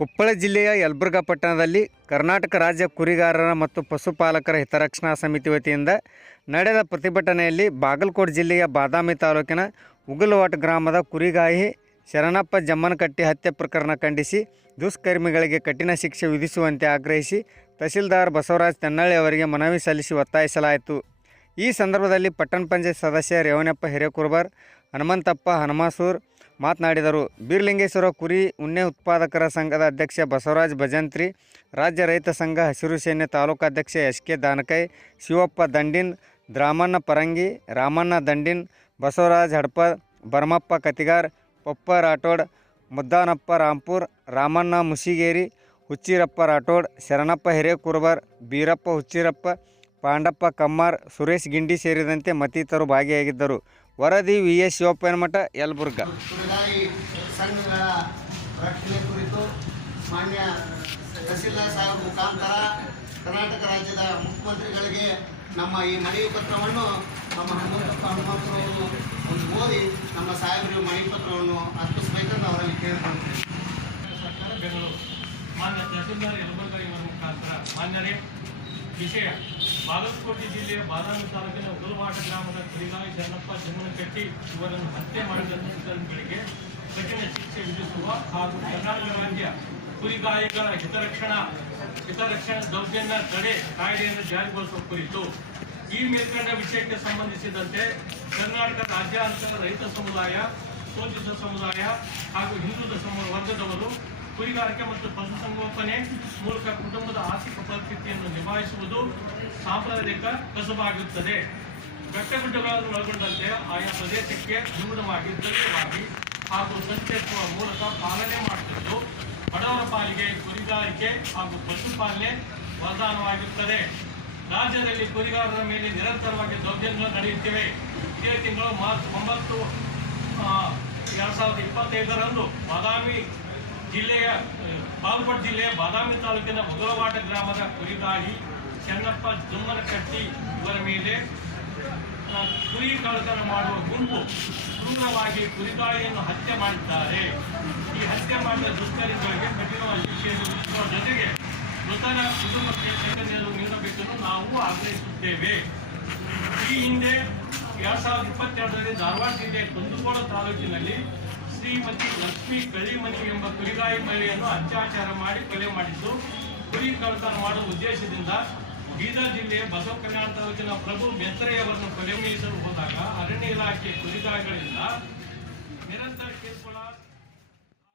ಕೊಪ್ಪಳ ಜಿಲ್ಲೆಯ ಯಲಬುರ್ಗಾ ಪಟ್ಟಣದಲ್ಲಿ ಕರ್ನಾಟಕ ರಾಜ್ಯ ಕುರಿಗಾರರ ಮತ್ತು ಪಶುಪಾಲಕರ ಹಿತರಕ್ಷಣಾ ಸಮಿತಿ ವತಿಯಿಂದ ನಡೆದ ಪ್ರತಿಭಟನೆಯಲ್ಲಿ ಬಾಗಲಕೋಟೆ ಜಿಲ್ಲೆಯ ಬಾದಾಮಿ ತಾಲೂಕಿನ ಉಗುಲವಾಟ್ ಗ್ರಾಮದ ಕುರಿಗಾಯಿ ಶರಣಪ್ಪ ಜಮ್ಮನಕಟ್ಟಿ ಹತ್ಯೆ ಪ್ರಕರಣ ಖಂಡಿಸಿ ದುಷ್ಕರ್ಮಿಗಳಿಗೆ ಕಠಿಣ ಶಿಕ್ಷೆ ವಿಧಿಸುವಂತೆ ಆಗ್ರಹಿಸಿ ತಹಸೀಲ್ದಾರ್ ಬಸವರಾಜ್ ತೆನ್ನಳ್ಳಿ ಅವರಿಗೆ ಮನವಿ ಸಲ್ಲಿಸಿ ಒತ್ತಾಯಿಸಲಾಯಿತು. ಈ ಸಂದರ್ಭದಲ್ಲಿ ಪಟ್ಟಣ ಪಂಚಾಯತ್ ಸದಸ್ಯ ರೇವಣಪ್ಪ ಹಿರೇಕುರ್ಬರ್, ಹನುಮಂತಪ್ಪ, ಹನುಮಾಸೂರ್ ಮಾತನಾಡಿದರು. ಬೀರ್ಲಿಂಗೇಶ್ವರ ಕುರಿ ಉಣ್ಣೆ ಉತ್ಪಾದಕರ ಸಂಘದ ಅಧ್ಯಕ್ಷ ಬಸವರಾಜ್ ಭಜಂತ್ರಿ, ರಾಜ್ಯ ರೈತ ಸಂಘ ಹಸಿರು ಸೇನೆ ತಾಲೂಕಾಧ್ಯಕ್ಷ ಎಸ್ ಕೆ ದಾನಕೈ, ಶಿವಪ್ಪ ದಂಡಿನ್, ದ್ರಾಮಣ್ಣ ಪರಂಗಿ, ರಾಮಣ್ಣ ದಂಡಿನ್, ಬಸವರಾಜ್ ಹಡಪ ಭರಮಪ್ಪ ಕತಿಗಾರ್, ಪಪ್ಪ ರಾಠೋಡ್, ಮುದ್ದಾನಪ್ಪ ರಾಂಪುರ್, ರಾಮಣ್ಣ ಮುಸಿಗೇರಿ, ಹುಚ್ಚಿರಪ್ಪ ರಾಠೋಡ್, ಶರಣಪ್ಪ ಹಿರೇಕುರ್ಬರ್ ಬೀರಪ್ಪ ಹುಚ್ಚಿರಪ್ಪ ಪಾಂಡಪ್ಪ ಕಮ್ಮಾರ್, ಸುರೇಶ್ ಗಿಂಡಿ ಸೇರಿದಂತೆ ಮತ್ತಿತರರು ಭಾಗಿಯಾಗಿದ್ದರು. ವರದಿ ವಿ ಎಸ್ ಶಿವಪ್ಪನಮಠ ಮಠ ಕುರಿಗಾಯಿ ಸಂಘಗಳ ರಕ್ಷಣೆ ಕುರಿತು ಮಾನ್ಯ ಕರ್ನಾಟಕ ರಾಜ್ಯದ ಮುಖ್ಯಮಂತ್ರಿಗಳಿಗೆ ನಮ್ಮ ಈ ಮನವಿ ಪತ್ರವನ್ನು ನಮ್ಮ ಹನುಮಂತಪ್ಪ ಹನುಮಂತರವರು ಒಂದು ಓದಿ ನಮ್ಮ ಸಾಹೇಬರಿಗೆ ಮನವಿ ಪತ್ರವನ್ನು ಅರ್ಪಿಸಬೇಕಂತ ಅವರಲ್ಲಿ ಕೇಳಿಕೊಳ್ಳುತ್ತೇನೆ ಸರ್ಕಾರ ಬೆಂಗಳೂರು. ಮಾನ್ಯ ತಹಸೀಲ್ದಾರ್ ಯಲಬುರ್ಗ ಇವರ ಮುಖಾಂತರ ಮಾನ್ಯರೇ ವಿಷಯ. ಬಾಗಲಕೋಟೆ ಜಿಲ್ಲೆಯ ಬಾದಾಮಿ ತಾಲೂಕಿನ ಉಗಲ್ವಾಡ ಗ್ರಾಮದ ಕುರಿಗಾಯಿ ಜನ್ನಪ್ಪ ಜಮ್ಮನಕಟ್ಟಿ ಇವರನ್ನು ಹತ್ಯೆ ಮಾಡಿದ ಕಠಿಣ ಶಿಕ್ಷೆ ವಿಧಿಸುವ ಹಾಗೂ ಕರ್ನಾಟಕ ರಾಜ್ಯ ಕುರಿಗಾಯಿಗಳ ಹಿತರಕ್ಷಣಾ ಹಿತರಕ್ಷಣಾ ದೌರ್ಜನ್ಯ ತಡೆ ಕಾಯ್ದೆಯನ್ನು ಜಾರಿಗೊಳಿಸುವ ಕುರಿತು ಈ ಮೇಲ್ಕಂಡ ವಿಷಯಕ್ಕೆ ಸಂಬಂಧಿಸಿದಂತೆ ಕರ್ನಾಟಕ ರಾಜ್ಯಾಂತರ ರೈತ ಸಮುದಾಯ ಶೋಷಿತ ಸಮುದಾಯ ಹಾಗೂ ಹಿಂದುಳಿದ ವರ್ಗದವರು ಕುರಿಗಾರಿಕೆ ಮತ್ತು ಪಶುಸಂಗೋಪನೆ ಮೂಲಕ ಕುಟುಂಬದ ಆರ್ಥಿಕ ಪರಿಸ್ಥಿತಿಯನ್ನು ನಿಭಾಯಿಸುವುದು ಸಾಂಪ್ರದಾಯಿಕ ಕಸುಬಾಗಿರುತ್ತದೆ. ಬೆಟ್ಟಗುಡ್ಡಗಳನ್ನು ಒಳಗೊಂಡಂತೆ ಆಯಾ ಪ್ರದೇಶಕ್ಕೆ ಅನುಗುಣವಾಗಿ ದೃಢವಾಗಿ ಹಾಗೂ ಸಂಚರಿಸುವ ಮೂಲಕ ಪಾಲನೆ ಮಾಡುತ್ತಿದ್ದು, ಬಡವರ ಪಾಲಿಗೆ ಕುರಿಗಾರಿಕೆ ಹಾಗೂ ಪಶುಪಾಲನೆ ವರದಾನವಾಗಿರುತ್ತದೆ. ರಾಜ್ಯದಲ್ಲಿ ಕುರಿಗಾರರ ಮೇಲೆ ನಿರಂತರವಾಗಿ ದೌರ್ಜನ್ಯ ನಡೆಯುತ್ತಿವೆ. ಇದೇ ತಿಂಗಳು ಮಾರ್ಚ್ ಒಂಬತ್ತು ಎರಡ್ ಸಾವಿರದ ಇಪ್ಪತ್ತೈದರಂದು ಬಾದಾಮಿ ಜಿಲ್ಲೆಯ ಆ, ಬಾಗಲಕೋಟೆ ಜಿಲ್ಲೆಯ ಬಾದಾಮಿ ತಾಲೂಕಿನ ಮುಗಲವಾಟ ಗ್ರಾಮದ ಕುರಿಗಾಯಿ ಚೆನ್ನಪ್ಪ ಜಮ್ಮನಕಟ್ಟಿ ಇವರ ಮೇಲೆ ಕುರಿ ಕಳ್ಳತನ ಮಾಡುವ ಗುಂಪು ಕ್ರೂರವಾಗಿ ಕುರಿದಾಳಿಯನ್ನು ಹತ್ಯೆ ಮಾಡಿದ್ದಾರೆ. ಈ ಹತ್ಯೆ ಮಾಡಿದ ದುಷ್ಕರ್ಮಿಗಳಿಗೆ ಕಠಿಣವಾದ ಶಿಕ್ಷೆಯನ್ನು ವಿಧಿಸುವ ಜೊತೆಗೆ ಮೃತನ ಕುಟುಂಬಕ್ಕೆ ನೆರವು ನೀಡಬೇಕೆಂದು ನಾವು ಆಗ್ರಹಿಸುತ್ತೇವೆ. ಈ ಹಿಂದೆ ಎರಡ್ ಸಾವಿರದ ಇಪ್ಪತ್ತೆರಡರಲ್ಲಿ ಧಾರವಾಡ ಜಿಲ್ಲೆಯ ಕುಂದಗೋಳ ತಾಲೂಕಿನಲ್ಲಿ ಶ್ರೀಮತಿ ಲಕ್ಷ್ಮೀ ಕರಿಮನಿ ಎಂಬ ಕುರಿಗಾಯಿ ಮಹಿಳೆಯನ್ನು ಅತ್ಯಾಚಾರ ಮಾಡಿ ಕೊಲೆ ಮಾಡಿದ್ದು, ಕುರಿ ಕಳ್ಳತನ ಮಾಡುವ ಉದ್ದೇಶದಿಂದ ಬೀದರ್ ಜಿಲ್ಲೆಯ ಬಸವ ಕಲ್ಯಾಣ ತಾಲೂಕಿನ ಪ್ರಭು ಬೆತ್ತರೆಯವರನ್ನು ಕೊಲೆ ಮೀಸಲು ಹೋದಾಗ ಅರಣ್ಯ ಇಲಾಖೆ ಕುರಿಗಾಯಿಗಳಿಂದ ನಿರಂತರ ಕಿರುಕುಳ